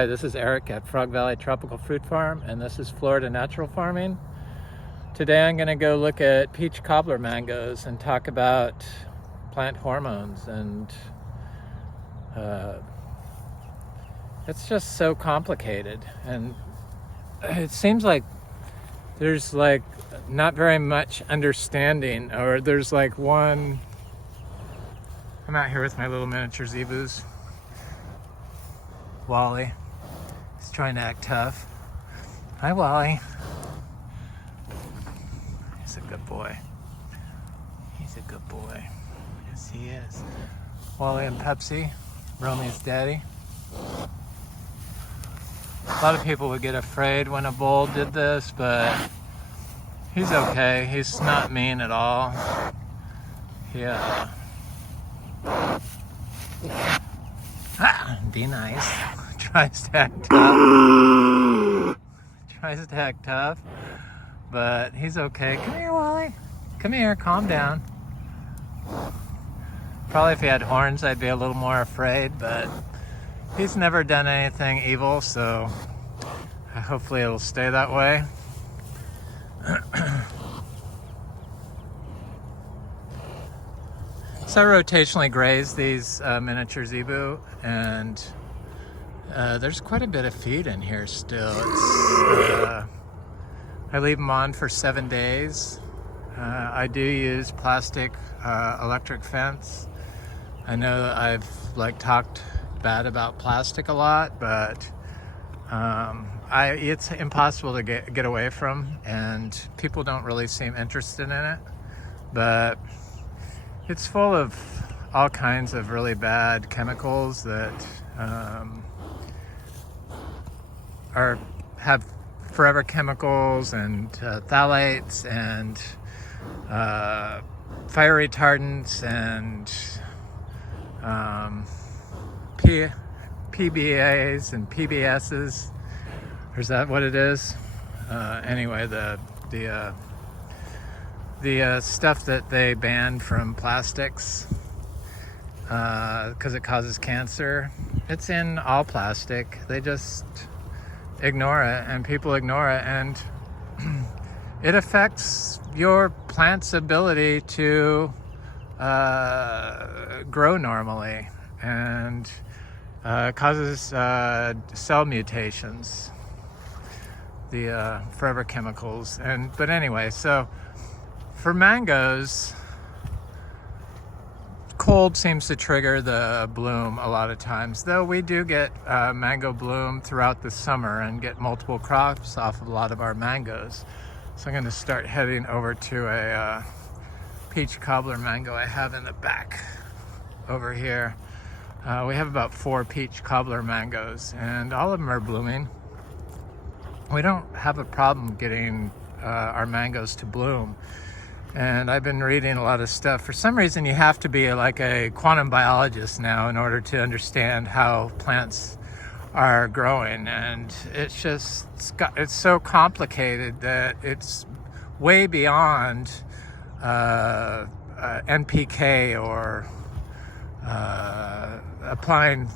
Hi, this is Eric at Frog Valley Tropical Fruit Farm, and this is Florida Natural Farming. Today I'm going to go look at Peach Cobbler Mangoes and talk about plant hormones, and it's just so complicated, and it seems like there's not very much understanding, or there's one. I'm out here with my little miniature zebus. Wally, he's trying to act tough. Hi, Wally. He's a good boy. He's a good boy. Yes, he is. Wally and Pepsi, Romy's daddy. A lot of people would get afraid when a bull did this, but he's okay. He's not mean at all. Be nice. Tries to act tough. But he's okay. Come here, Wally. Come here, calm down. Probably if he had horns, I'd be a little more afraid, but he's never done anything evil, so hopefully it'll stay that way. So I rotationally graze these miniature zebu, and there's quite a bit of feed in here still. I leave them on for 7 days. I do use plastic electric fence. I know that I've talked bad about plastic a lot, but it's impossible to get away from, and people don't really seem interested in it. But it's full of all kinds of really bad chemicals that have forever chemicals and phthalates and fire retardants and PBAs and PBSs. Or is that what it is? Anyway, the stuff that they banned from plastics because it causes cancer, it's in all plastic. They just ignore it, and people ignore it, and it affects your plant's ability to grow normally, and causes cell mutations, the forever chemicals. But anyway, so for mangoes, cold seems to trigger the bloom a lot of times, though we do get mango bloom throughout the summer and get multiple crops off of a lot of our mangoes. So I'm going to start heading over to a peach cobbler mango I have in the back over here. We have about 4 peach cobbler mangoes, and all of them are blooming. We don't have a problem getting our mangoes to bloom. And I've been reading a lot of stuff. For some reason, you have to be a quantum biologist now in order to understand how plants are growing. And it's so complicated that it's way beyond NPK or applying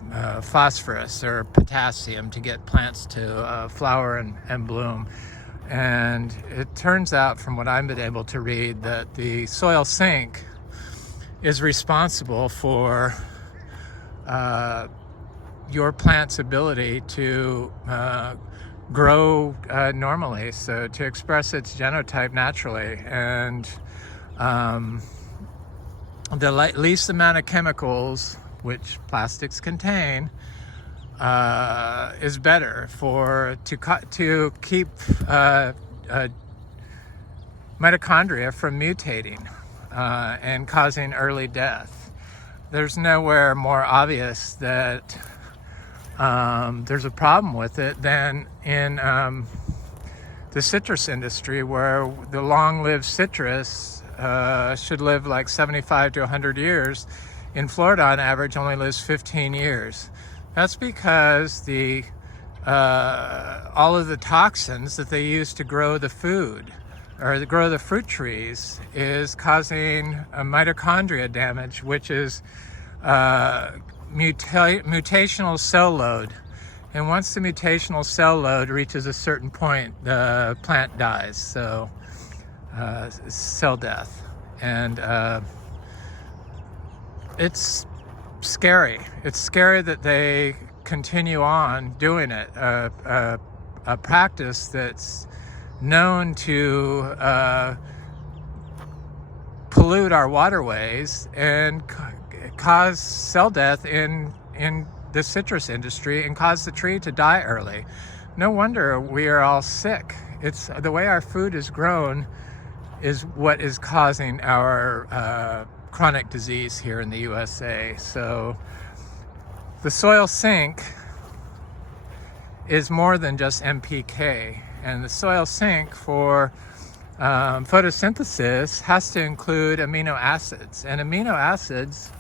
phosphorus or potassium to get plants to flower and bloom. And it turns out, from what I've been able to read, that the soil sink is responsible for your plant's ability to grow normally, so to express its genotype naturally. And the least amount of chemicals, which plastics contain, is better to keep mitochondria from mutating and causing early death. There's nowhere more obvious that there's a problem with it than in the citrus industry, where the long-lived citrus should live 75 to 100 years. In Florida, on average, only lives 15 years. That's because all of the toxins that they use to grow the food or to grow the fruit trees is causing mitochondria damage, which is mutational cell load. And once the mutational cell load reaches a certain point, the plant dies. So cell death. And it's scary. It's scary that they continue on doing it. A practice that's known to pollute our waterways and cause cell death in the citrus industry and cause the tree to die early. No wonder we are all sick. It's the way our food is grown is what is causing our chronic disease here in the USA. So the soil sink is more than just NPK, and the soil sink for photosynthesis has to include amino acids, and amino acids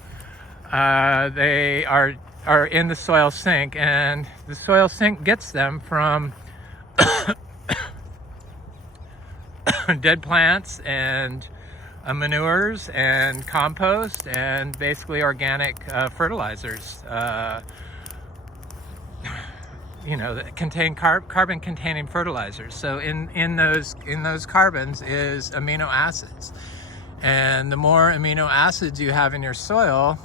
they are in the soil sink, and the soil sink gets them from dead plants and manures and compost and basically organic fertilizers, that contain carbon containing fertilizers. So in those carbons is amino acids, and the more amino acids you have in your soil,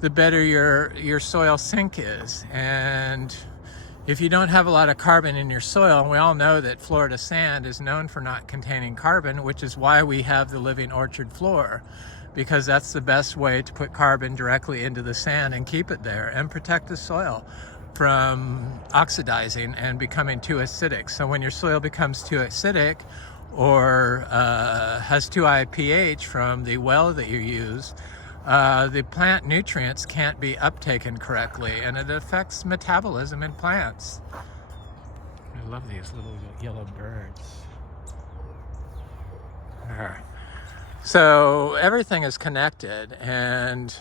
the better your soil sink is. And if you don't have a lot of carbon in your soil, and we all know that Florida sand is known for not containing carbon, which is why we have the living orchard floor, because that's the best way to put carbon directly into the sand and keep it there and protect the soil from oxidizing and becoming too acidic. So when your soil becomes too acidic or has too high pH from the well that you use, the plant nutrients can't be uptaken correctly, and it affects metabolism in plants. I love these little yellow birds. So everything is connected, and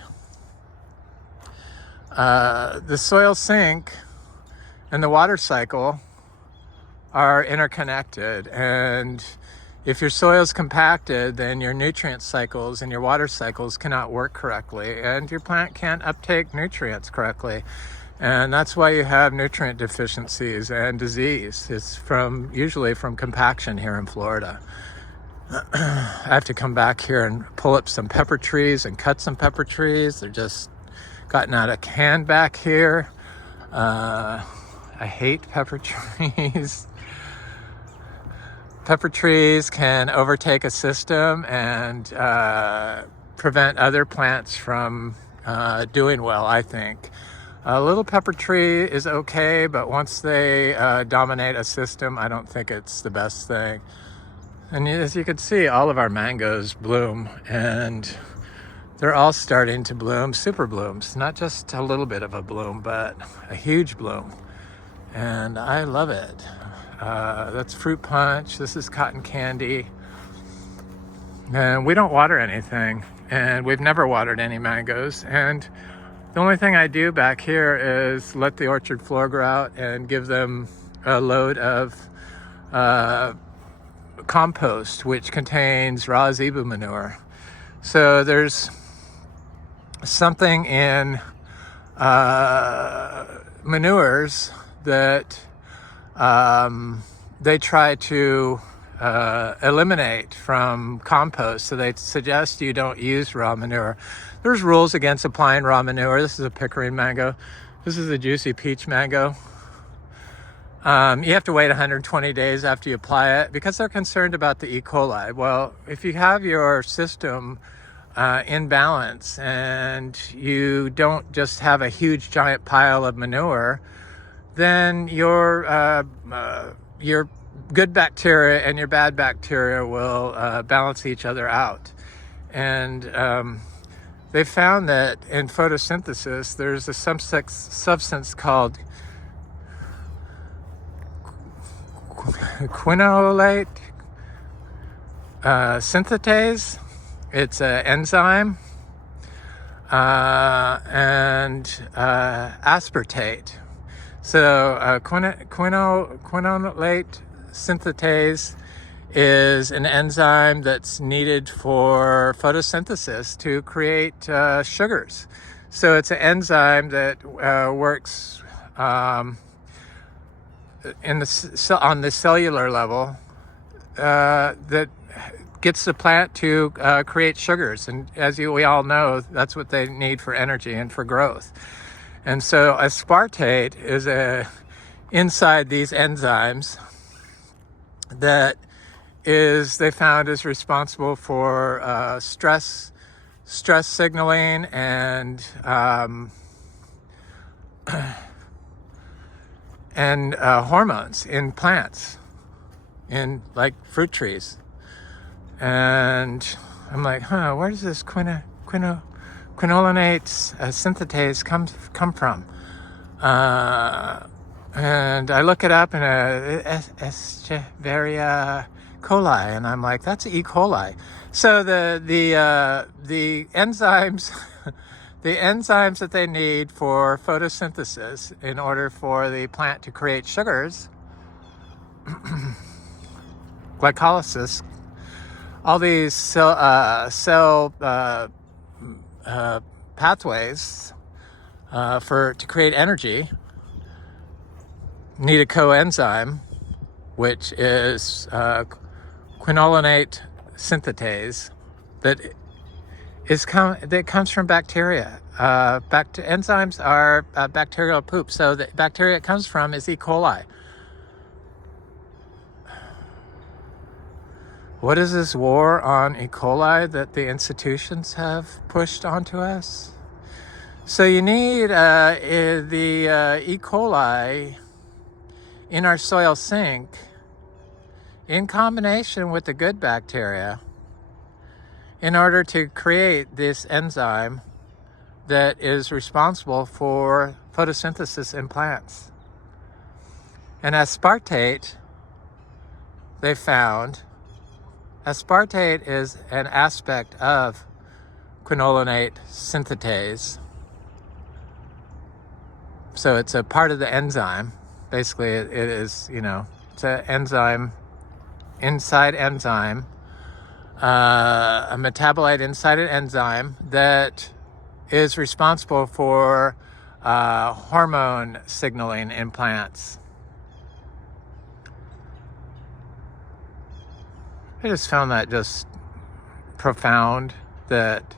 the soil sink and the water cycle are interconnected, and if your soil is compacted, then your nutrient cycles and your water cycles cannot work correctly, and your plant can't uptake nutrients correctly. And that's why you have nutrient deficiencies and disease. It's usually from compaction here in Florida. I have to come back here and pull up some pepper trees and cut some pepper trees. They're just gotten out of hand back here. I hate pepper trees. Pepper trees can overtake a system and prevent other plants from doing well, I think. A little pepper tree is okay, but once they dominate a system, I don't think it's the best thing. And as you can see, all of our mangoes bloom, and they're all starting to bloom super blooms. Not just a little bit of a bloom, but a huge bloom. And I love it. That's fruit punch. This is cotton candy. And we don't water anything, and we've never watered any mangoes. And the only thing I do back here is let the orchard floor grow out and give them a load of compost, which contains raw zebu manure. So there's something in manures that they try to eliminate from compost. So they suggest you don't use raw manure. There's rules against applying raw manure. This is a pickering mango. This is a juicy peach mango. You have to wait 120 days after you apply it because they're concerned about the E. coli. Well, if you have your system in balance and you don't just have a huge giant pile of manure, then your good bacteria and your bad bacteria will balance each other out. And they found that in photosynthesis, there's a substance called quinollinate synthetase. It's an enzyme, and aspartate. So quinollinate synthetase is an enzyme that's needed for photosynthesis to create sugars. So it's an enzyme that works on the cellular level that gets the plant to create sugars. And as we all know, that's what they need for energy and for growth. And so aspartate is inside these enzymes that they found is responsible for stress signaling and hormones in plants, in like fruit trees. And I'm like, where does this quinollinate synthetase come from? And I look it up in Escherichia coli, and I'm like, that's E. coli. So the enzymes, the enzymes that they need for photosynthesis in order for the plant to create sugars, glycolysis, all these cell pathways to create energy need a coenzyme, which is quinollinate synthetase that comes from bacteria. Enzymes are bacterial poop, so the bacteria it comes from is E. coli. What is this war on E. coli that the institutions have pushed onto us? So you need the E. coli in our soil sink in combination with the good bacteria in order to create this enzyme that is responsible for photosynthesis in plants. And aspartate, they found, aspartate is an aspect of quinollinate synthetase. So it's a part of the enzyme. Basically, it is, it's an enzyme, inside enzyme, a metabolite inside an enzyme that is responsible for hormone signaling in plants. I just found that just profound, that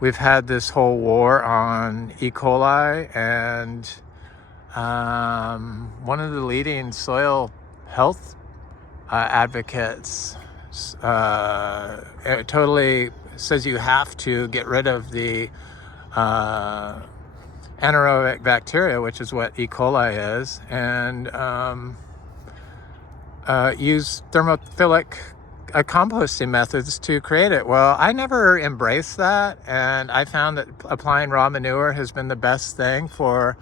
we've had this whole war on E. coli, and one of the leading soil health advocates totally says you have to get rid of the anaerobic bacteria, which is what E. coli is, and use thermophilic composting methods to create it. Well, I never embraced that, and I found that applying raw manure has been the best thing for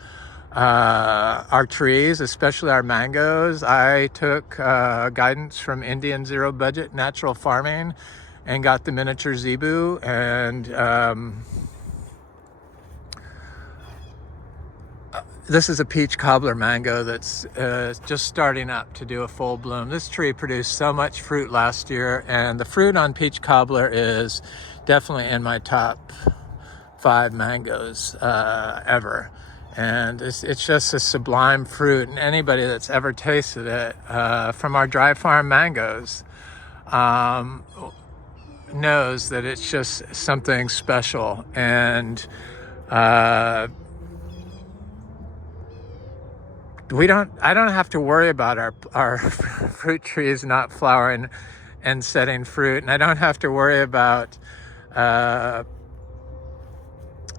our trees, especially our mangoes. I took guidance from Indian zero budget natural farming and got the miniature zebu, and this is a peach cobbler mango that's just starting up to do a full bloom. This tree produced so much fruit last year, and the fruit on peach cobbler is definitely in my top 5 mangoes ever. And it's just a sublime fruit, and anybody that's ever tasted it from our dry farm mangoes knows that it's just something special. And I don't have to worry about our fruit trees not flowering and setting fruit, and I don't have to worry about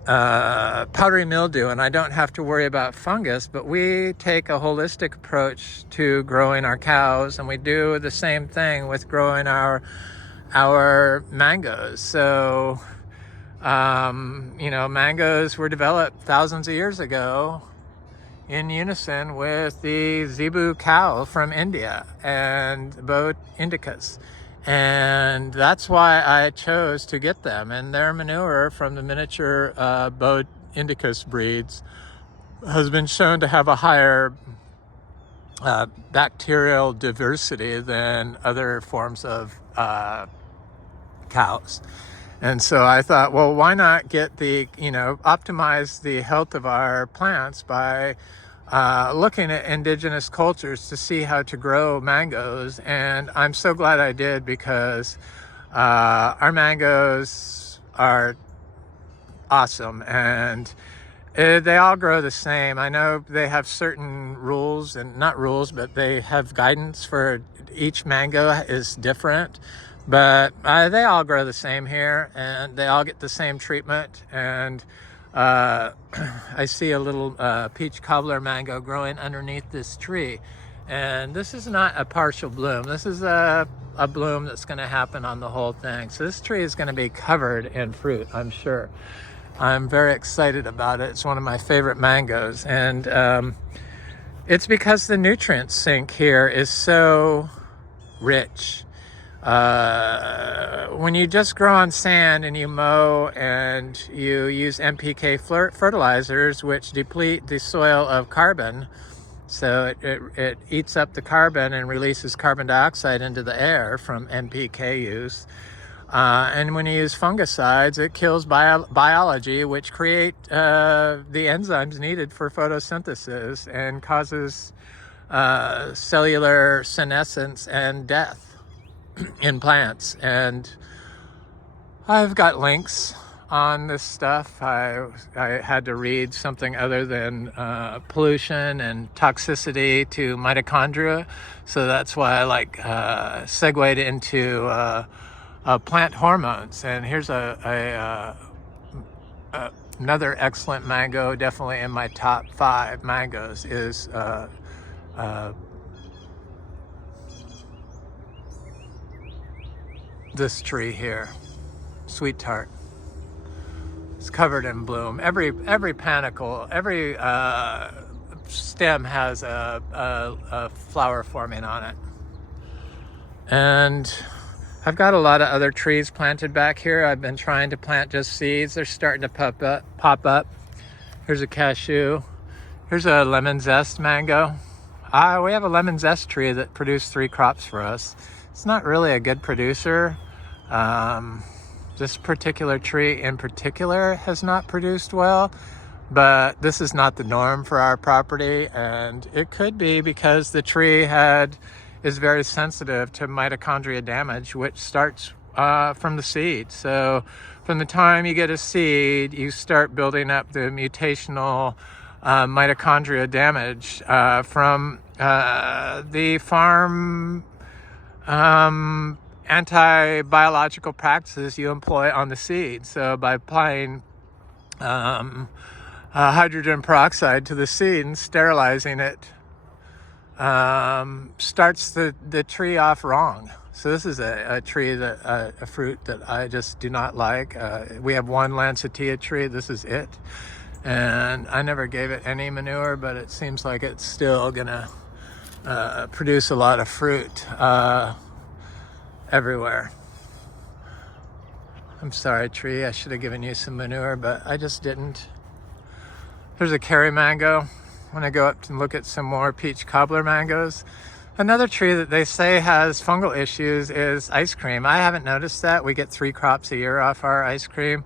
powdery mildew, and I don't have to worry about fungus. But we take a holistic approach to growing our cows, and we do the same thing with growing our mangoes. So mangoes were developed thousands of years ago in unison with the zebu cow from India and Bode indicas. And that's why I chose to get them. And their manure from the miniature Bode indicus breeds has been shown to have a higher bacterial diversity than other forms of cows. And so I thought, well, why not get optimize the health of our plants by looking at indigenous cultures to see how to grow mangoes, and I'm so glad I did, because our mangoes are awesome, and they all grow the same. I know they have certain rules, and not rules, but they have guidance for each mango is different, but they all grow the same here, and they all get the same treatment. And I see a little peach cobbler mango growing underneath this tree, and this is not a partial bloom. This is a bloom that's going to happen on the whole thing. So this tree is going to be covered in fruit, I'm sure. I'm very excited about it. It's one of my favorite mangoes, and it's because the nutrient sink here is so rich. When you just grow on sand and you mow and you use NPK fertilizers, which deplete the soil of carbon, so it eats up the carbon and releases carbon dioxide into the air from NPK use. And when you use fungicides, it kills biology, which create the enzymes needed for photosynthesis and causes cellular senescence and death in plants. And I've got links on this stuff. I had to read something other than pollution and toxicity to mitochondria, so that's why I segued into plant hormones. And here's another excellent mango, definitely in my top 5 mangoes, is this tree here, sweet tart. It's covered in bloom. Every panicle, every stem has a flower forming on it. And I've got a lot of other trees planted back here. I've been trying to plant just seeds. They're starting to pop up. Here's a cashew. Here's a lemon zest mango. We have a lemon zest tree that produced 3 crops for us. It's not really a good producer. This particular tree in particular has not produced well, but this is not the norm for our property, and it could be because the tree is very sensitive to mitochondria damage, which starts from the seed. So from the time you get a seed, you start building up the mutational mitochondria damage from the farm anti-biological practices you employ on the seed. So by applying hydrogen peroxide to the seed and sterilizing it, starts the tree off wrong. So this is a tree that a fruit that I just do not like. We have one Lancettia tree. This is it, and I never gave it any manure, but it seems like it's still gonna produce a lot of fruit everywhere. I'm sorry, tree. I should have given you some manure, but I just didn't. There's a Kerry mango. I'm gonna go up and look at some more Peach Cobbler mangoes. Another tree that they say has fungal issues is ice cream. I haven't noticed that. We get 3 crops a year off our ice cream.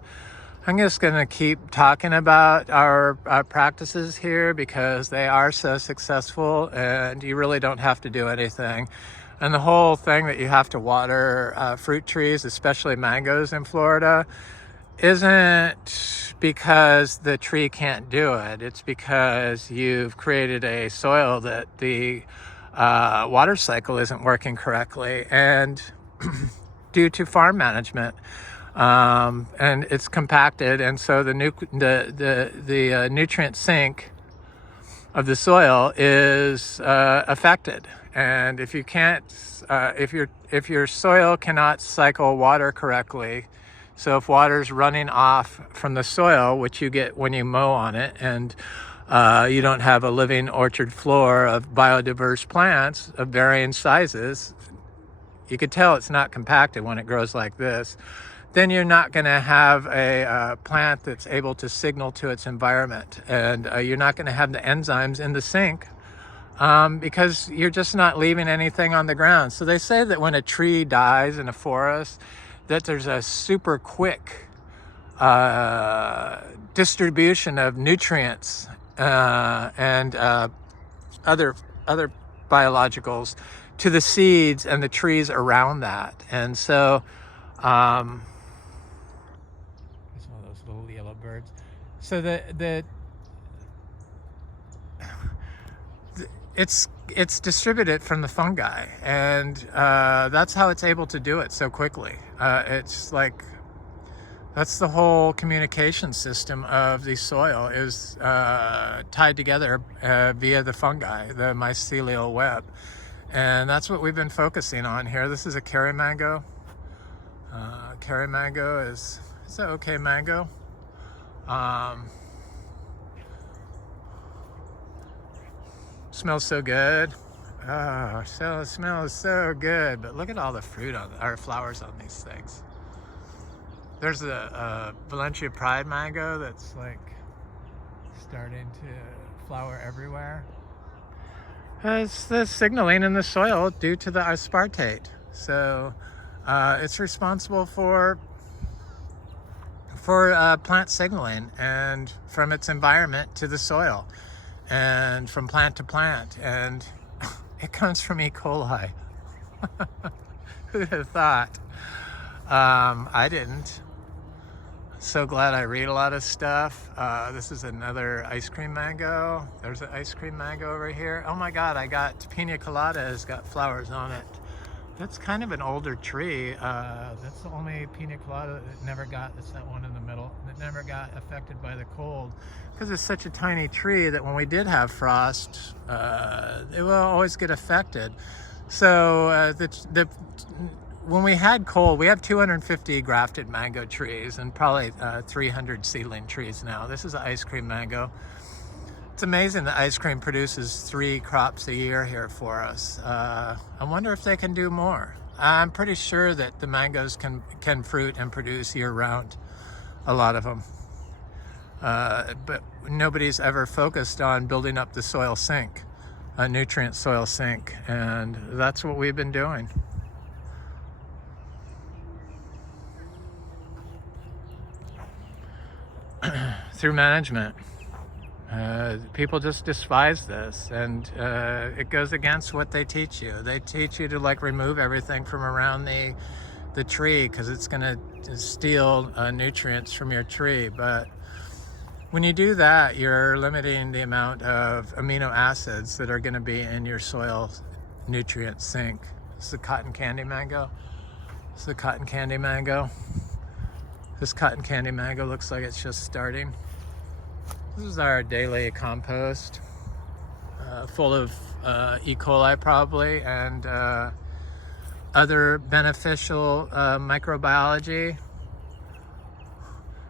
I'm just gonna keep talking about our practices here because they are so successful and you really don't have to do anything. And the whole thing that you have to water fruit trees, especially mangoes in Florida, isn't because the tree can't do it. It's because you've created a soil that the water cycle isn't working correctly, and due to farm management, and it's compacted, and so the nutrient sink of the soil is affected. And if you can't, if your soil cannot cycle water correctly, so if water's running off from the soil, which you get when you mow on it, and you don't have a living orchard floor of biodiverse plants of varying sizes, you could tell it's not compacted when it grows like this, then you're not going to have a plant that's able to signal to its environment, and you're not going to have the enzymes in the sink because you're just not leaving anything on the ground. So they say that when a tree dies in a forest, that there's a super quick distribution of nutrients and other biologicals to the seeds and the trees around that. And so it's one of those little yellow birds. So it's distributed from the fungi, and that's how it's able to do it so quickly. It's like, that's the whole communication system of the soil, is tied together via the fungi, the mycelial web. And that's what we've been focusing on here. This is a curry mango. Curry mango it's an okay mango. Smells so good. Oh, so it smells so good. But look at all the fruit or flowers on these things. There's a Valencia Pride mango that's like starting to flower everywhere. It's the signaling in the soil due to the aspartate. So it's responsible for plant signaling, and from its environment to the soil, and from plant to plant, and it comes from E. coli. Who'd have thought? I didn't. So glad I read a lot of stuff. This is another ice cream mango. There's an ice cream mango over here. Oh my God, I got pina colada, has got flowers on it. That's kind of an older tree. That's the only pina colada that never got, it's that one in the middle, that never got affected by the cold, because it's such a tiny tree that when we did have frost, it will always get affected. So when we had cold, we have 250 grafted mango trees and probably 300 seedling trees now. This is an ice cream mango. It's amazing that ice cream produces 3 crops a year here for us. I wonder if they can do more. I'm pretty sure that the mangoes can fruit and produce year-round, a lot of them. But nobody's ever focused on building up the soil sink, a nutrient soil sink, and that's what we've been doing. Through management. People just despise this, and it goes against what they teach you. They teach you to like remove everything from around the tree because it's going to steal nutrients from your tree. But when you do that, you're limiting the amount of amino acids that are going to be in your soil nutrient sink. This is a cotton candy mango. This is a cotton candy mango. This cotton candy mango looks like it's just starting. This is our daily compost, full of E. coli probably, and other beneficial microbiology.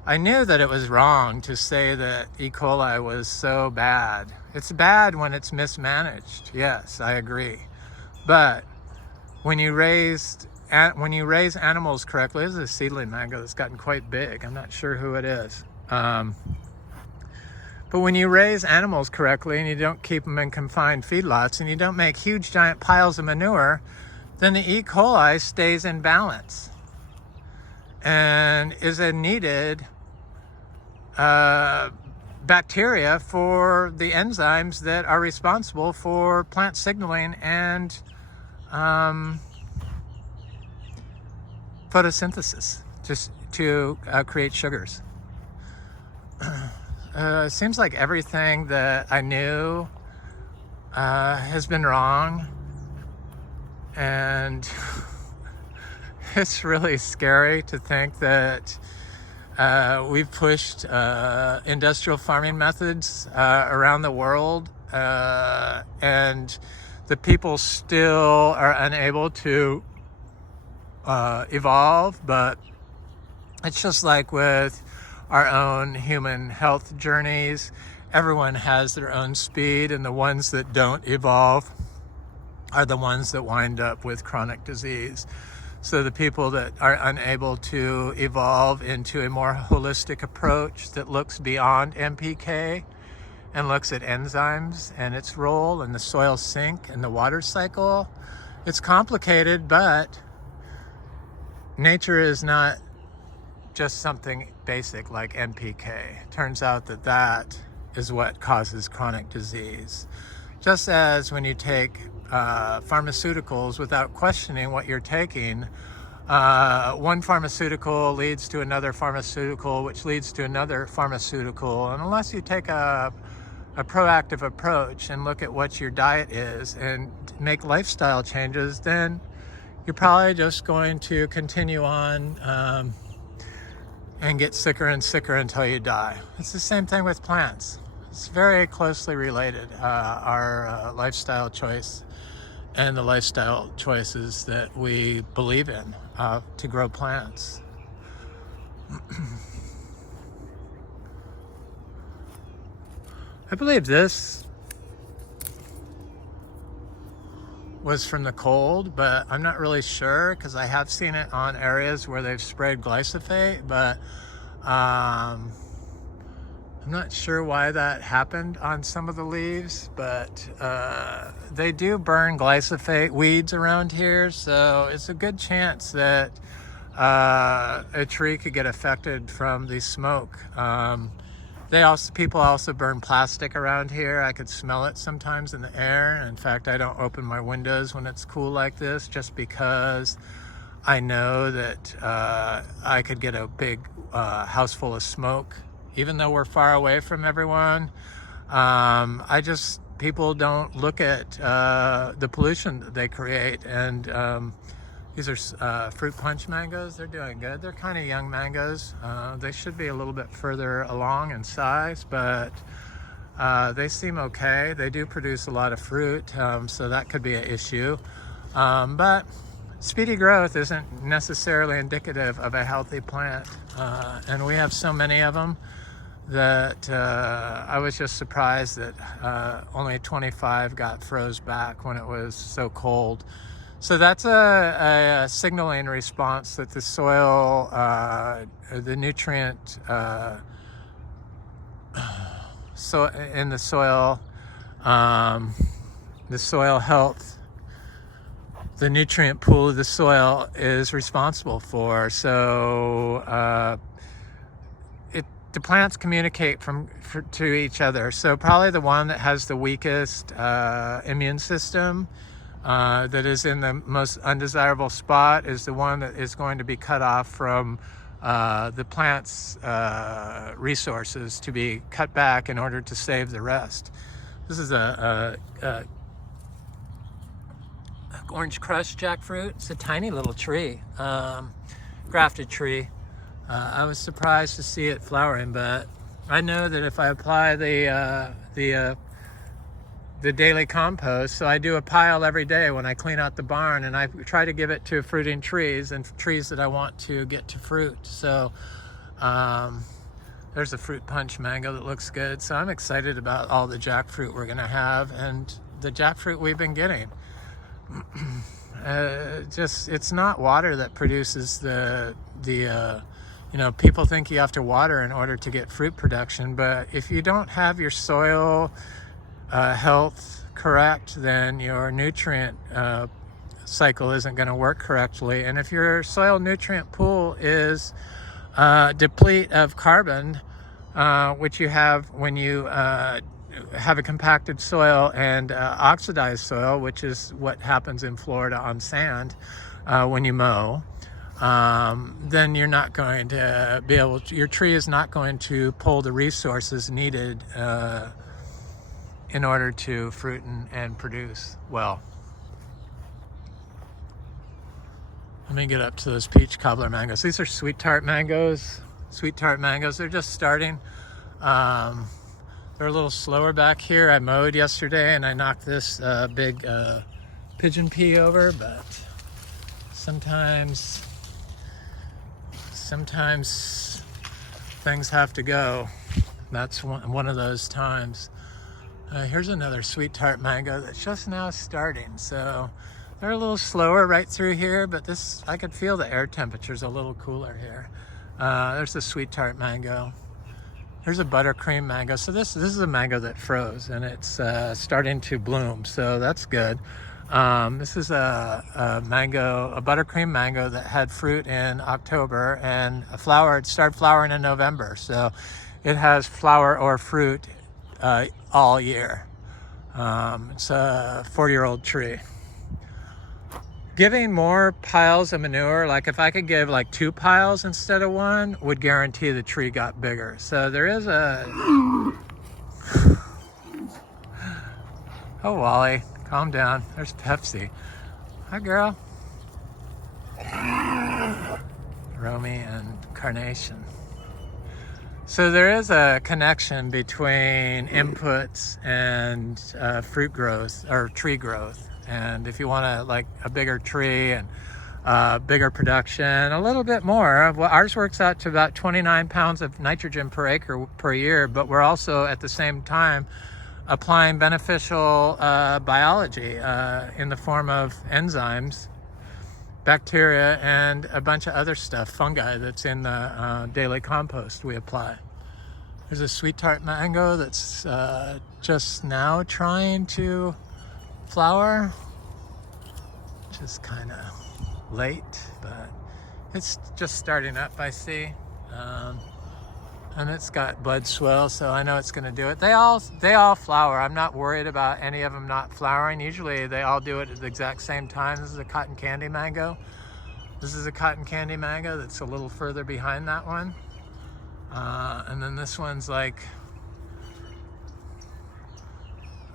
I knew that it was wrong to say that E. coli was so bad. It's bad when it's mismanaged. Yes, I agree. But when you raise animals correctly, this is a seedling mango that's gotten quite big. I'm not sure who it is. But when you raise animals correctly and you don't keep them in confined feedlots and you don't make huge giant piles of manure, then the E. coli stays in balance and is a needed bacteria for the enzymes that are responsible for plant signaling and photosynthesis, just to create sugars. Seems like everything that I knew has been wrong, and it's really scary to think that we've pushed industrial farming methods around the world, and the people still are unable to evolve. But it's just like with our own human health journeys. Everyone has their own speed, and the ones that don't evolve are the ones that wind up with chronic disease. So the people that are unable to evolve into a more holistic approach that looks beyond NPK and looks at enzymes and its role in the soil sink and the water cycle. It's complicated, but nature is not just something basic like NPK. Turns out that is what causes chronic disease. Just as when you take pharmaceuticals without questioning what you're taking, one pharmaceutical leads to another pharmaceutical, which leads to another pharmaceutical. And unless you take a proactive approach and look at what your diet is and make lifestyle changes, then you're probably just going to continue on and get sicker and sicker until you die. It's the same thing with plants. It's very closely related, our lifestyle choice and the lifestyle choices that we believe in to grow plants. I believe this was from the cold, but I'm not really sure because I have seen it on areas where they've sprayed glyphosate, but I'm not sure why that happened on some of the leaves, but they do burn glyphosate weeds around here, so it's a good chance that a tree could get affected from the smoke. People also burn plastic around here. I could smell it sometimes in the air. In fact, I don't open my windows when it's cool like this, just because I know that I could get a big house full of smoke, even though we're far away from everyone. People don't look at the pollution that they create. And these are fruit punch mangoes. They're doing good. They're kind of young mangoes. They should be a little bit further along in size, but they seem okay. They do produce a lot of fruit, so that could be an issue. But speedy growth isn't necessarily indicative of a healthy plant. And we have so many of them that I was just surprised that only 25 got froze back when it was so cold. So that's a signaling response that the soil, the nutrient in the soil health, the nutrient pool of the soil is responsible for. So the plants communicate to each other. So probably the one that has the weakest immune system, that is in the most undesirable spot, is the one that is going to be cut off from the plant's resources, to be cut back in order to save the rest. This is a orange crush jackfruit. It's a tiny little tree, grafted tree. I was surprised to see it flowering, but I know that if I apply the daily compost, so I do a pile every day when I clean out the barn, and I try to give it to fruiting trees and trees that I want to get to fruit. So there's a fruit punch mango that looks good. So I'm excited about all the jackfruit we're gonna have, and the jackfruit we've been getting. It's not water that produces people think you have to water in order to get fruit production, but if you don't have your soil health correct, then your nutrient cycle isn't going to work correctly. And if your soil nutrient pool is deplete of carbon, which you have when you have a compacted soil and oxidized soil, which is what happens in Florida on sand when you mow, then you're not going to be able to, your tree is not going to pull the resources needed in order to fruit and produce well. Let me get up to those peach cobbler mangoes. These are sweet tart mangoes. Sweet tart mangoes, they're just starting. They're a little slower back here. I mowed yesterday and I knocked this big pigeon pea over, but sometimes things have to go. That's one of those times. Here's another sweet tart mango that's just now starting. So they're a little slower right through here, but I could feel the air temperature's a little cooler here. There's the sweet tart mango. Here's a buttercream mango. So this is a mango that froze and it's starting to bloom. So that's good. This is a buttercream mango that had fruit in October and it started flowering in November. So it has flower or fruit all year. It's a 4-year-old tree. Giving more piles of manure, like if I could give like 2 piles instead of 1, would guarantee the tree got bigger. So there is a... Oh, Wally, calm down. There's Pepsi. Hi, girl. Romy and Carnation. So there is a connection between inputs and fruit growth or tree growth. And if you want like a bigger tree and bigger production, a little bit more, well, ours works out to about 29 pounds of nitrogen per acre per year, but we're also at the same time applying beneficial biology in the form of enzymes, bacteria, and a bunch of other stuff, fungi, that's in the daily compost we apply. There's a sweet tart mango that's just now trying to flower, which is kind of late, but it's just starting up, I see. And it's got bud swell, so I know it's going to do it. They all flower. I'm not worried about any of them not flowering. Usually they all do it at the exact same time. This is a cotton candy mango. This is a cotton candy mango that's a little further behind that one. And then this one's like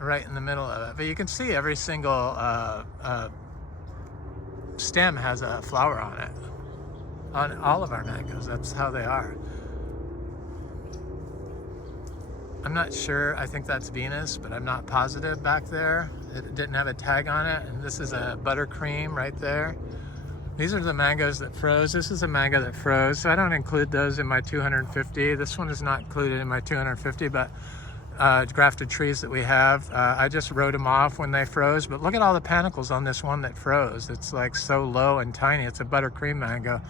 right in the middle of it. But you can see every single stem has a flower on it. On all of our mangoes, that's how they are. I'm not sure, I think that's Venus, but I'm not positive back there. It didn't have a tag on it. And this is a buttercream right there. These are the mangoes that froze. This is a mango that froze, so I don't include those in my 250. This one is not included in my 250, but grafted trees that we have. I just wrote them off when they froze, but look at all the panicles on this one that froze. It's like so low and tiny. It's a buttercream mango.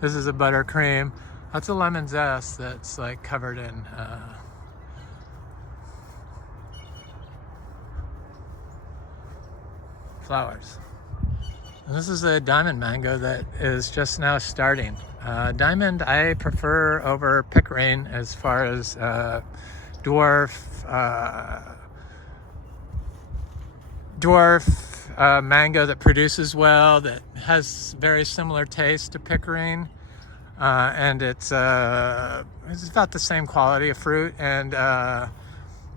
This is a buttercream. That's a lemon zest that's like covered in flowers. And this is a diamond mango that is just now starting. Diamond I prefer over pickering as far as dwarf mango that produces well, that has very similar taste to pickering, and it's about the same quality of fruit, and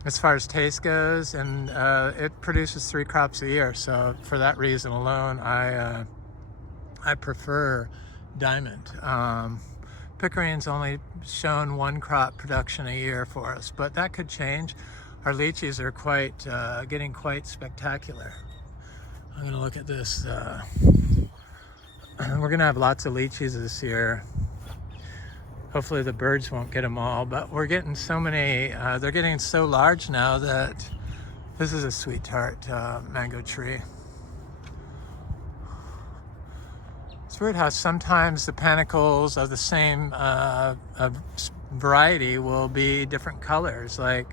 as far as taste goes, and it produces 3 crops a year. So for that reason alone, I prefer diamond. Pickering's only shown 1 crop production a year for us, but that could change. Our lychees are quite getting quite spectacular. I'm gonna look at this. We're gonna have lots of lychees this year. Hopefully the birds won't get them all, but we're getting so many, they're getting so large now that this is a sweet tart mango tree. It's weird how sometimes the panicles of the same variety will be different colors. Like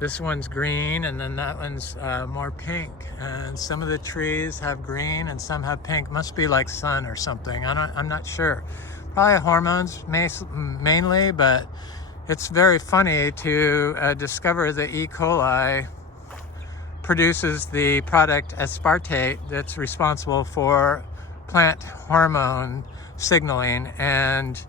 this one's green and then that one's more pink. And some of the trees have green and some have pink. Must be like sun or something. I'm not sure. Probably hormones mainly, but it's very funny to discover that E. coli produces the product aspartate that's responsible for plant hormone signaling and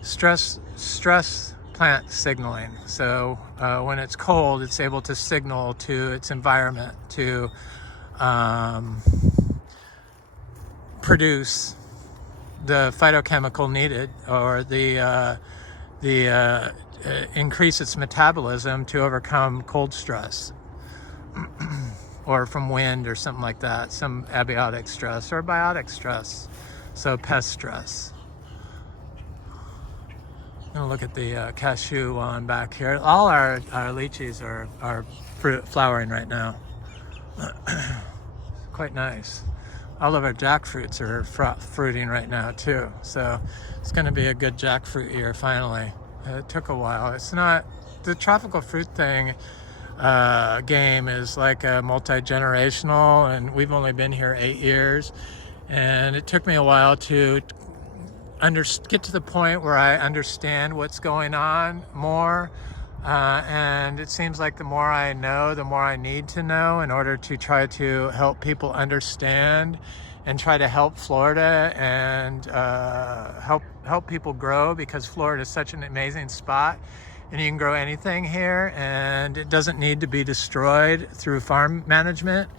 stress plant signaling. So when it's cold, it's able to signal to its environment to produce the phytochemical needed, or the increase its metabolism to overcome cold stress or from wind or something like that, some abiotic stress or biotic stress, so pest stress. I'm gonna look at the cashew one back here. All our lychees are flowering right now. Quite nice. All of our jackfruits are fruiting right now too. So it's gonna be a good jackfruit year finally. It took a while. It's not, the tropical fruit thing game is like a multi-generational, and we've only been here 8 years. And it took me a while to get to the point where I understand what's going on more. And it seems like the more I know, the more I need to know in order to try to help people understand and try to help Florida and help people grow, because Florida is such an amazing spot and you can grow anything here and it doesn't need to be destroyed through farm management.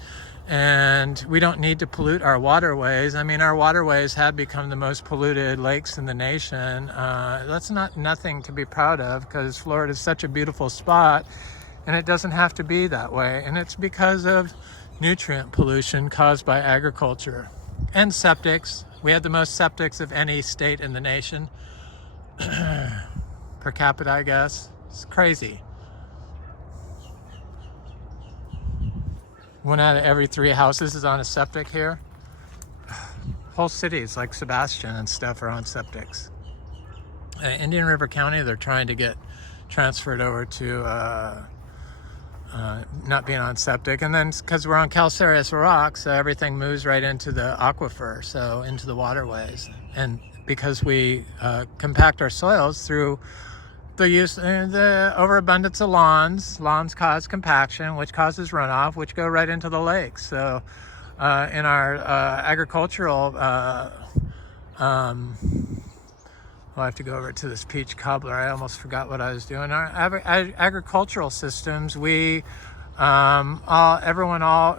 And we don't need to pollute our waterways. I mean, our waterways have become the most polluted lakes in the nation. That's nothing to be proud of, because Florida is such a beautiful spot and it doesn't have to be that way. And it's because of nutrient pollution caused by agriculture and septics. We have the most septics of any state in the nation per capita, I guess. It's crazy. One out of every 3 houses is on a septic here. Whole cities like Sebastian and stuff are on septics. Indian River County, they're trying to get transferred over to not being on septic. And then because we're on calcareous rock, so everything moves right into the aquifer, so into the waterways. And because we compact our soils through the overabundance of lawns cause compaction, which causes runoff, which go right into the lakes. So in our agricultural, I'll have to go over to this Peach Cobbler. I almost forgot what I was doing. Our agricultural systems, everyone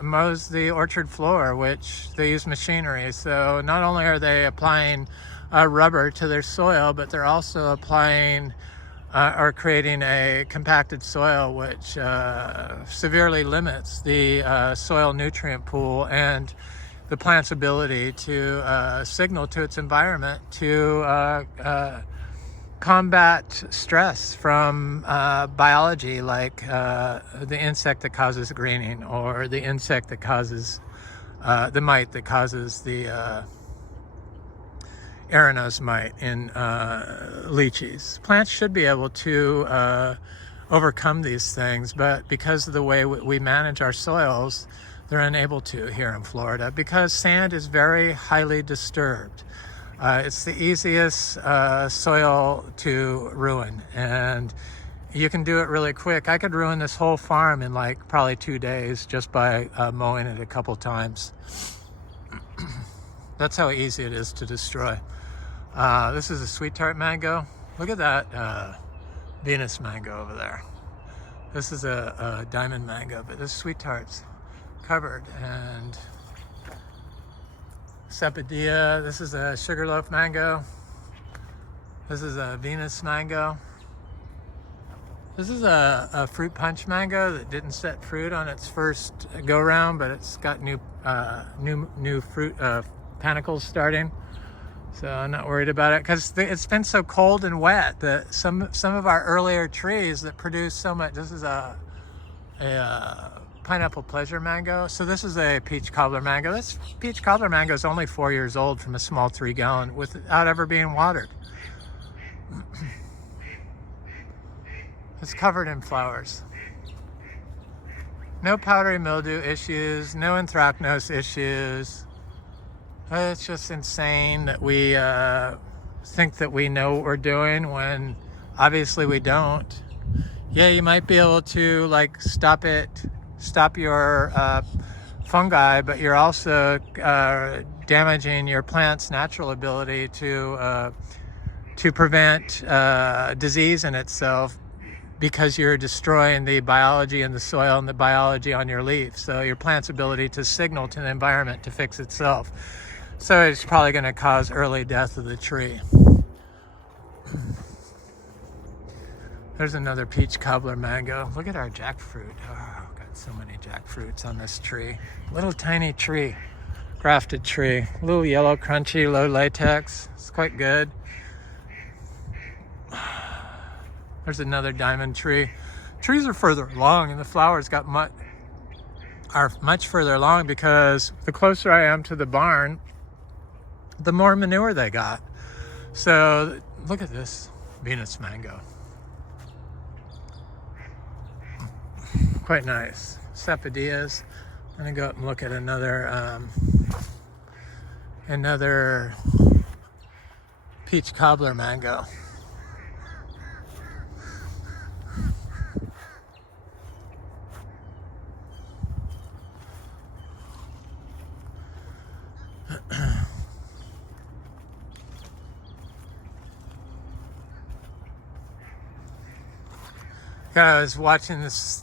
mows the orchard floor, which they use machinery. So not only are they applying rubber to their soil, but they're also applying or creating a compacted soil, which severely limits the soil nutrient pool and the plant's ability to signal to its environment to combat stress from biology, like the insect that causes greening, or the insect that causes the mite that causes the Aranos mite in lychees. Plants should be able to overcome these things, but because of the way we manage our soils, they're unable to here in Florida, because sand is very highly disturbed. It's the easiest soil to ruin, and you can do it really quick. I could ruin this whole farm in like probably 2 days just by mowing it a couple times. That's how easy it is to destroy. This is a sweet tart mango. Look at that Venus mango over there. This is a diamond mango, but this sweet tart's covered. And Cepadilla, this is a sugarloaf mango. This is a Venus mango. This is a fruit punch mango that didn't set fruit on its first go round, but it's got new fruit panicles starting. So I'm not worried about it, because it's been so cold and wet that some of our earlier trees that produce so much. This is a pineapple pleasure mango. So this is a peach cobbler mango. This peach cobbler mango is only 4 years old from a small 3-gallon without ever being watered. It's covered in flowers. No powdery mildew issues, no anthracnose issues. It's just insane that we think that we know what we're doing when obviously we don't. Yeah, you might be able to like stop your fungi, but you're also damaging your plant's natural ability to prevent disease in itself, because you're destroying the biology in the soil and the biology on your leaf. So your plant's ability to signal to the environment to fix itself. So it's probably going to cause early death of the tree. There's another peach cobbler mango. Look at our jackfruit. Oh, got so many jackfruits on this tree. Little tiny tree, grafted tree. A little yellow, crunchy, low latex. It's quite good. There's another diamond tree. Trees are further along, and the flowers are much further along, because the closer I am to the barn, the more manure they got. So look at this Venus mango. Quite nice. Cepadillas. I'm gonna go up and look at another Peach Cobbler Mango. I was watching this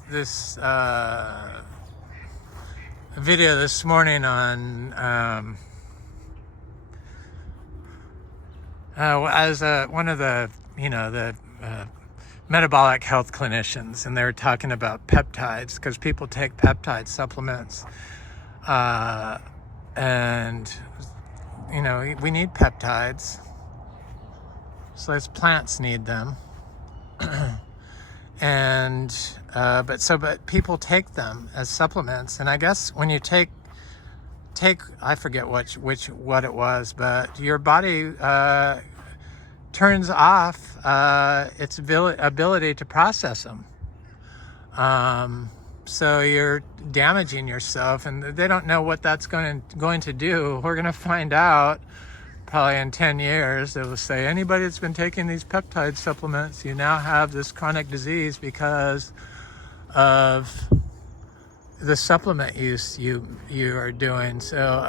video this morning on as one of the metabolic health clinicians, and they were talking about peptides because people take peptide supplements, and we need peptides, so as plants need them. And but people take them as supplements, and I guess when you take I forget what it was, but your body turns off its ability to process them. So you're damaging yourself, and they don't know what that's going to do. We're going to find out probably in 10 years. It will say, anybody that's been taking these peptide supplements, you now have this chronic disease because of the supplement use you are doing. So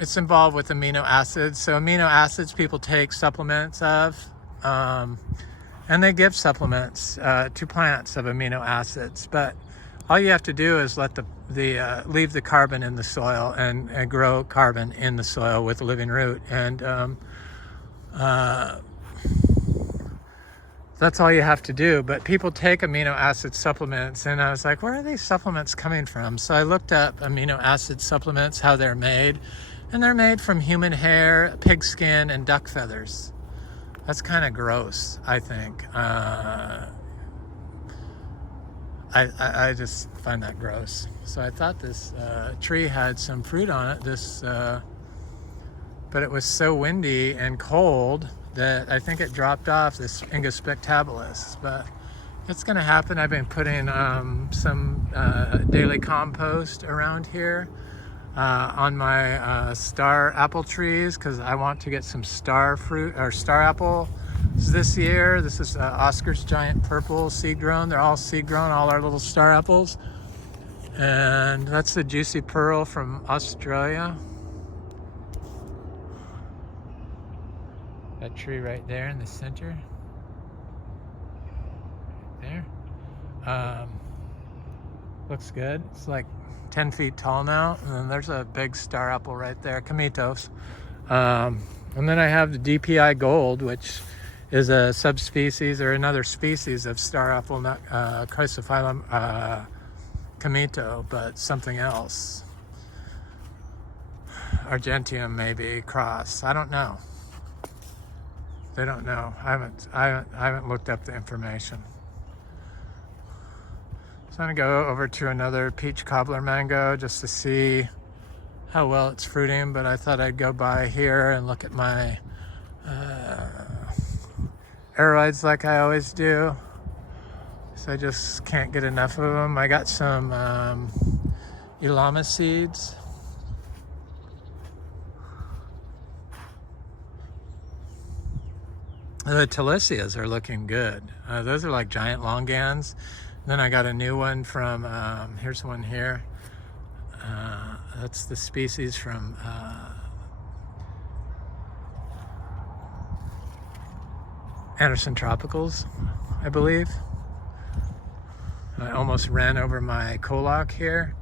it's involved with amino acids. So amino acids people take supplements of, and they give supplements to plants of amino acids. But all you have to do is let leave the carbon in the soil and grow carbon in the soil with a living root, and that's all you have to do. But people take amino acid supplements, and I was like, where are these supplements coming from? So I looked up amino acid supplements, how they're made, and they're made from human hair, pig skin, and duck feathers. That's kind of gross, I think. I just find that gross. So I thought this tree had some fruit on it, but it was so windy and cold that I think it dropped off, this Ingus spectabilis. But it's going to happen. I've been putting some daily compost around here on my star apple trees, because I want to get some star fruit or star apple this year. This is Oscar's Giant Purple seed grown. They're all seed grown, all our little star apples. And that's the Juicy Pearl from Australia. That tree right there in the center. Right there. Looks good. It's like 10 feet tall now. And then there's a big star apple right there, Camitos. And then I have the DPI Gold, which is a subspecies or another species of star apple, not Chrysophyllum Camito, but something else. Argentium maybe, cross. I don't know. They don't know. I haven't looked up the information. So I'm gonna go over to another Peach Cobbler Mango just to see how well it's fruiting, but I thought I'd go by here and look at my aroids like I always do. So I just can't get enough of them. I got some Ilama seeds. The Talisias are looking good. Those are like giant longans. Then I got a new one from, here's one here. That's the species from Anderson Tropicals, I believe. I almost ran over my Coloc here.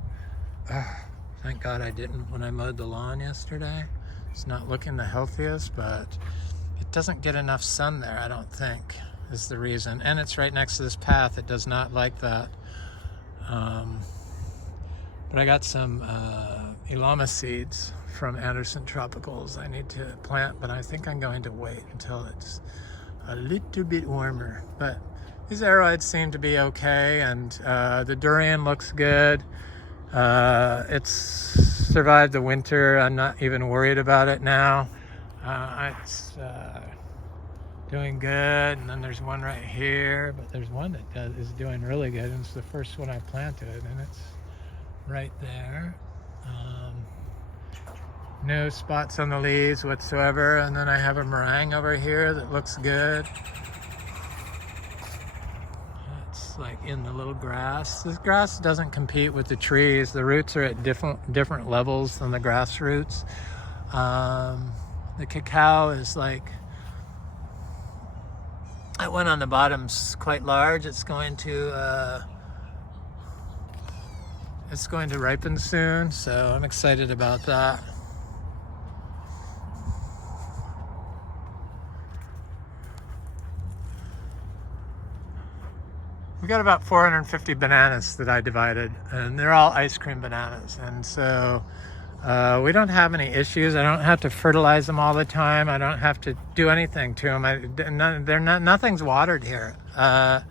Thank God I didn't when I mowed the lawn yesterday. It's not looking the healthiest, but it doesn't get enough sun there, I don't think, is the reason. And it's right next to this path. It does not like that. But I got some Ilama seeds from Anderson Tropicals I need to plant, but I think I'm going to wait until it's a little bit warmer. But these aroids seem to be okay, and the durian looks good. It's survived the winter. I'm not even worried about it now. It's doing good. And then there's one right here, but there's one that is doing really good, and it's the first one I planted, and it's right there. No spots on the leaves whatsoever. And then I have a meringue over here that looks good. It's like in the little grass. This grass doesn't compete with the trees. The roots are at different levels than the grass roots. The cacao is like, that one on the bottom's quite large. It's going to ripen soon, so I'm excited about that. We got about 450 bananas that I divided, and they're all ice cream bananas. And so we don't have any issues. I don't have to fertilize them all the time. I don't have to do anything to them. Nothing's watered here. I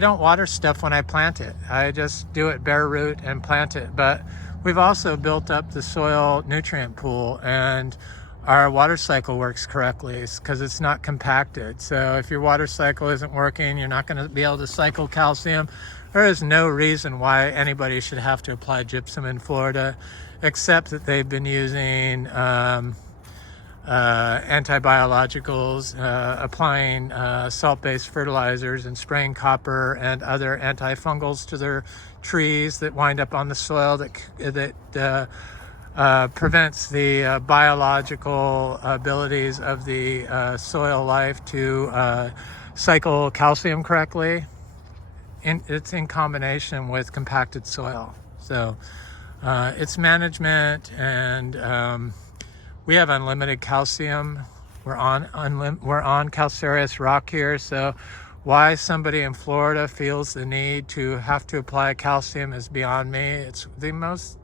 don't water stuff when I plant it. I just do it bare root and plant it. But we've also built up the soil nutrient pool, and our water cycle works correctly because it's not compacted. So if your water cycle isn't working, you're not going to be able to cycle calcium. There is no reason why anybody should have to apply gypsum in Florida, except that they've been using antibiologicals, applying salt-based fertilizers, and spraying copper and other antifungals to their trees that wind up on the soil that prevents the biological abilities of the soil life to cycle calcium correctly. It's in combination with compacted soil. So it's management, and we have unlimited calcium. We're on calcareous rock here, so why somebody in Florida feels the need to have to apply calcium is beyond me. It's the most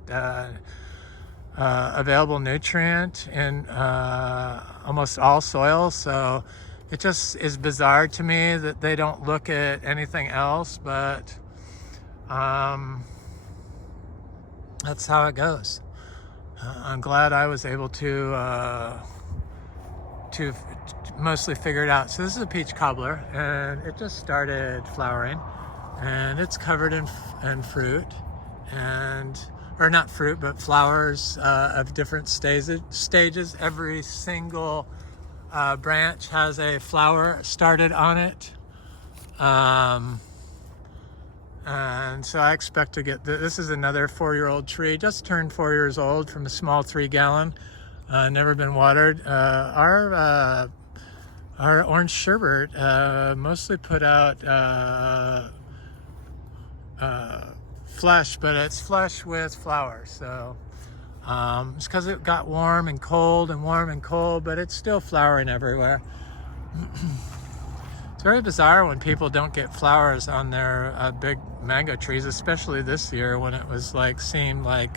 available nutrient in almost all soils, so it just is bizarre to me that they don't look at anything else, but that's how it goes. I'm glad I was able to mostly figure it out. So this is a peach cobbler, and it just started flowering, and it's covered in fruit, or not fruit, but flowers of different stages. Every single branch has a flower started on it. And so I expect to get, this is another 4-year-old tree, just turned 4 years old, from a small 3-gallon, never been watered. Our orange sherbet mostly put out flesh, but it's flesh with flowers. So it's because it got warm and cold, but it's still flowering everywhere. It's very bizarre when people don't get flowers on their big mango trees, especially this year when it was seemed like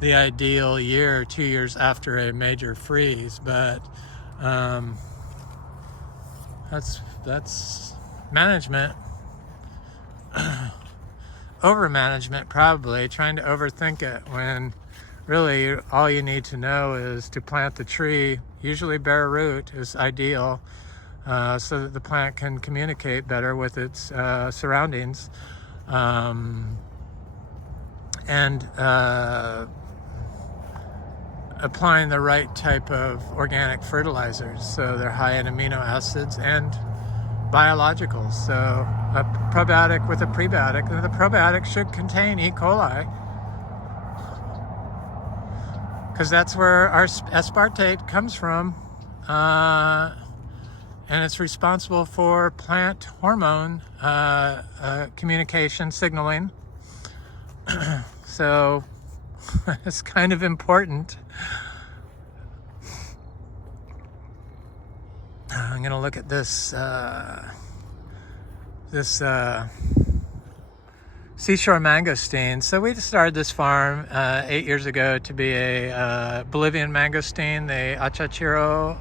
the ideal year, 2 years after a major freeze. But that's management. Over management, probably trying to overthink it, when really all you need to know is to plant the tree. Usually bare root is ideal, so that the plant can communicate better with its surroundings, and applying the right type of organic fertilizers, so they're high in amino acids and biologicals. So a probiotic with a prebiotic, and the probiotic should contain E. coli, because that's where our aspartate comes from, and it's responsible for plant hormone communication signaling. So it's kind of important. I'm going to look at this seashore mangosteen. So we started this farm 8 years ago to be a Bolivian mangosteen, the achachiro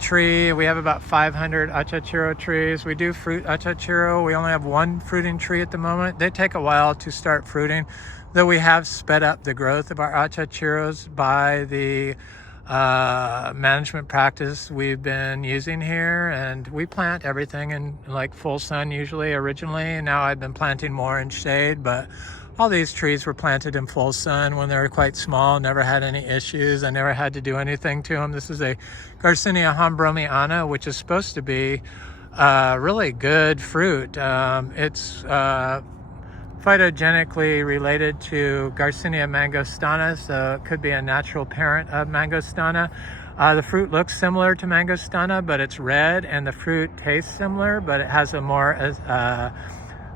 tree. We have about 500 achachiro trees. We do fruit achachiro. We only have one fruiting tree at the moment. They take a while to start fruiting, though we have sped up the growth of our achachiros by the management practice we've been using here. And we plant everything in full sun usually originally. Now I've been planting more in shade, but all these trees were planted in full sun when they were quite small, never had any issues. I never had to do anything to them. This is a Garcinia hombromiana, which is supposed to be really good fruit. It's phytogenetically related to Garcinia mangostana, so it could be a natural parent of mangostana. The fruit looks similar to mangostana, but it's red, and the fruit tastes similar, but it has a more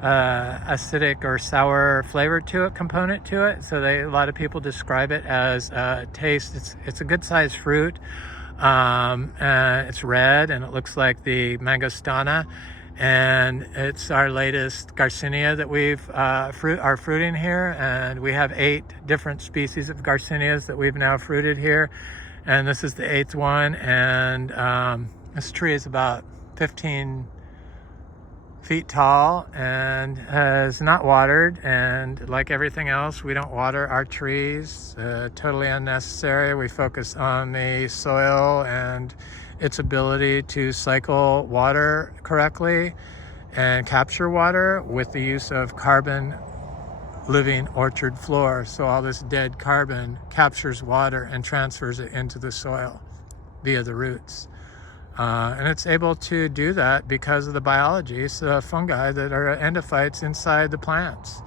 acidic or sour flavor to it, component to it. So a lot of people describe it as taste. It's a good sized fruit. It's red and it looks like the mangostana, and it's our latest Garcinia that we've are fruiting here, and we have 8 different species of Garcinias that we've now fruited here, and this is the 8th one. And this tree is about 15 feet tall and is not watered, and like everything else, we don't water our trees. Totally unnecessary. We focus on the soil and its ability to cycle water correctly and capture water with the use of carbon living orchard floor. So all this dead carbon captures water and transfers it into the soil via the roots. And it's able to do that because of the biology, so fungi that are endophytes inside the plants.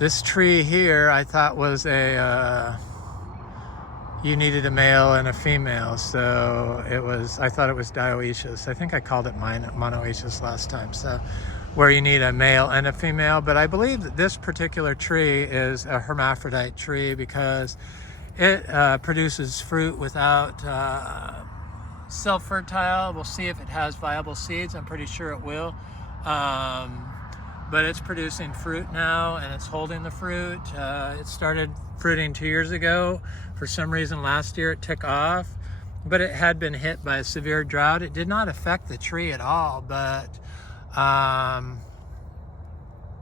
This tree here I thought was you needed a male and a female, so I thought it was dioecious. I think I called it monoecious last time, so where you need a male and a female. But I believe that this particular tree is a hermaphrodite tree because it produces fruit without self-fertile. We'll see if it has viable seeds. I'm pretty sure it will. But it's producing fruit now, and it's holding the fruit. It started fruiting 2 years ago. For some reason last year it took off, but it had been hit by a severe drought. It did not affect the tree at all, but I'm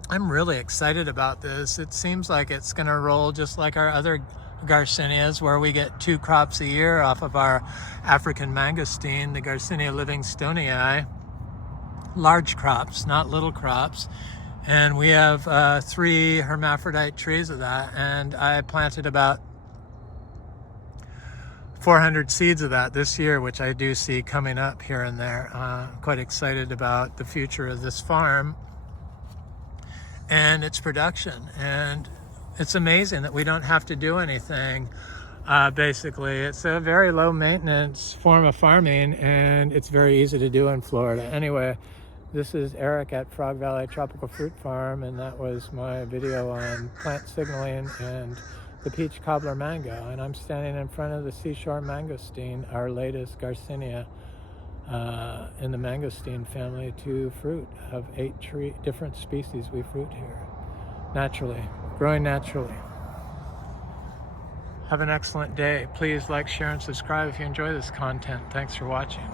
really excited about this. It seems like it's gonna roll just like our other Garcinias, where we get 2 crops a year off of our African mangosteen, the Garcinia livingstonii. Large crops, not little crops. And we have 3 hermaphrodite trees of that, and I planted about 400 seeds of that this year, which I do see coming up here and there. Quite excited about the future of this farm and its production. And it's amazing that we don't have to do anything. Basically, it's a very low maintenance form of farming, and it's very easy to do in Florida. Anyway, this is Eric at Frog Valley Tropical Fruit Farm, and that was my video on plant signaling and the Peach Cobbler Mango. And I'm standing in front of the Seashore Mangosteen, our latest Garcinia in the mangosteen family to fruit of 8 different species we fruit here. Naturally, growing naturally. Have an excellent day. Please like, share, and subscribe if you enjoy this content. Thanks for watching.